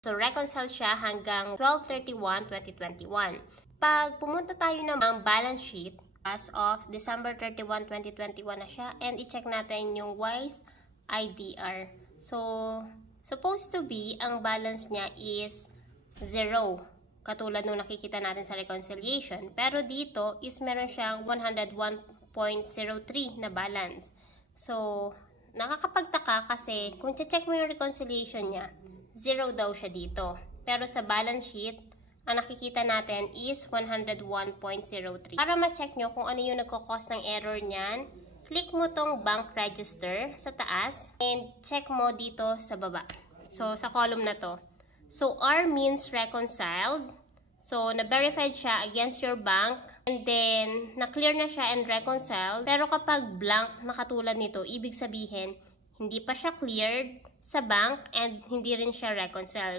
So, reconcile siya hanggang 12/31/2021. Pag pumunta tayo ng balance sheet, as of December 31, 2021 na siya, and i-check natin yung WISE IDR. So, supposed to be, ang balance niya is 0. Katulad nung nakikita natin sa reconciliation. Pero dito is meron siyang 101.03 na balance. So, nakakapagtaka kasi kung check mo yung reconciliation niya, 0 daw siya dito. Pero sa balance sheet, ang nakikita natin is 101.03. Para ma-check nyo kung ano yung nagkakos ng error niyan, click mo tong bank register sa taas and check mo dito sa baba. So, sa column na to. So, R means reconciled. So, na-verified siya against your bank and then na-clear na siya and reconciled. Pero kapag blank na katulad nito, ibig sabihin, hindi pa siya cleared sa bank and hindi rin siya reconciled.